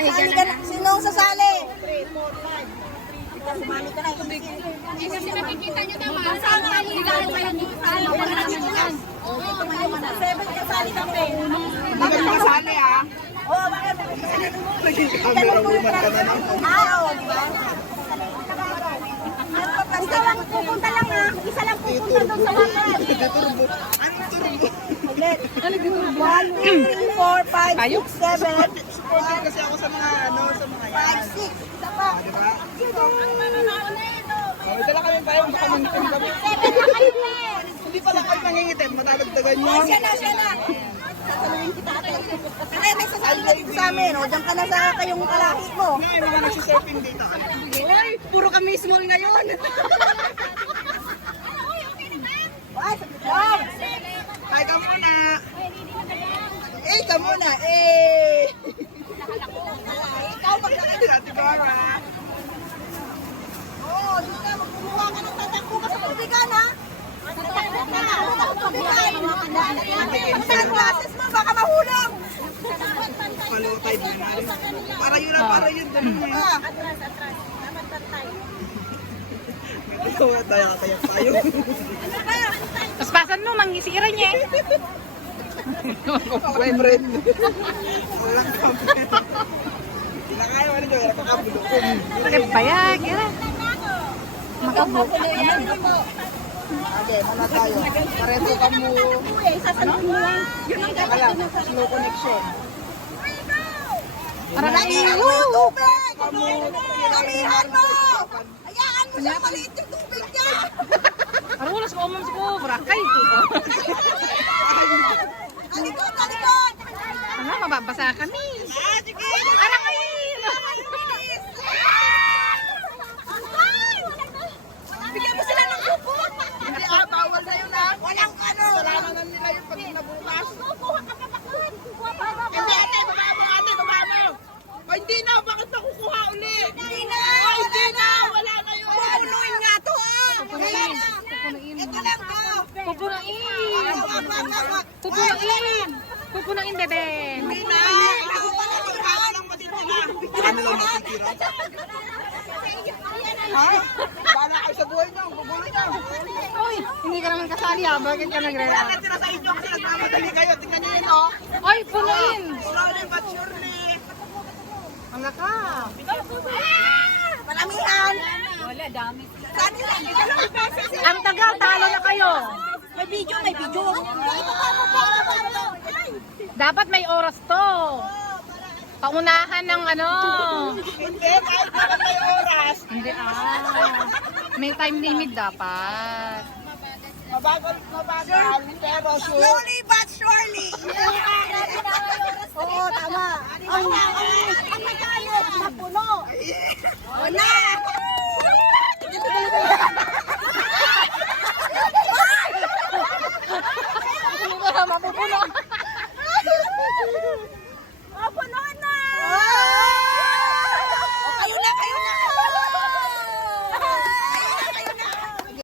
Sali ka na. Sinong sasali? 3, 4, 5. Sumali ka na. Kasi nakikita nyo naman, saan maligahan pa yung yan? Ito man yung 7 kasali kami. Bakit makasali ah? Oo, bakit? Naging camera woman ka na naman. Oo, di ba? Isa lang pupunta lang ha. Isa lang pupunta doon sa water. Turbo. Anong turbo? Ulit. 1, 2, 3, 4, 5, 6, 7. Supported kasi ako sa mga ano, sa mga yan. 5, 6. Isa pa. Diba? May dala kami tayo, baka mangitim kami. 7 na kayo na. Hindi pala kayo nangingitim, matagdagan nyo. Siya na, siya na. Sasaluhin kita ate. Ay, may sasali na dito sa amin. O, diyan ka na sa kayong kalahi mo. Ngayon, mga nagsisurfing dito. Uy, puro kami small ngayon. Ay, sa Hi ka muna. Ka muna. ikaw magkakita. Ate Bara. Oo, dito ka, magkumuha ka ng tatakbo ka sa tubigan, ha? Tatakbo ka, sa tubigan. Sunglasses mo, baka mahulog. Palutay din natin. Para yun na, para yun. Ikaw na tayo, katayak tayo. Tapos pasan mo, mangisiran niya eh. My friend. Walang kampi. Hindi na kaya, wala nyo, kakabulukong. Bakit bayag yan? Okay, muna tayo. Pareho ka mo. Kaya, slow connection. Damihan mo yung tubig! Damihan mo! Hayaan mo siya maliit yung tubig niya! Arulas ko umam ko, berakay. Talikod, talikod! Ano, mababasa kami. Arang kayo! Bigyan mo sila ng kuko! Hindi bawal na yun ah. Walang ano! Kasalanan nila yun pag nabukas. Kukuha ka pa bakit? Hindi ate, baba mo. O hindi na, bakit nakukuha uli? Hindi na! O hindi na, wala na yun. Pupunuin nga to ah! Wala na! Ito lang to! Pupunain! Wag! Pupunain! Pupunain, bebe! Hindi na. Ako pala Lahat lang matitira. Ano lang matitira? Ha? Bala kayo sa buhay niyo, gugulo niyo. Uy, hindi ka naman kasali ah. Bakit ka Wala nagre-react? na tira sa inyo kasi nagmamadali kayo. Tingnan niyo yun oh. Uy, punuin! Slowly but surely. Ang laka! Palamihan! Wala, dami. Saan sila? Dalawang beses eh. Ang tagal, talo na kayo. May video, may video. Dapat may oras to. Paunahan ng ano. Hindi, kahit naman may oras. Hindi ah. May time limit dapat. Mabagal, pero sure. Slowly but surely. Oo, tama. Ang nagalit na puno. O na!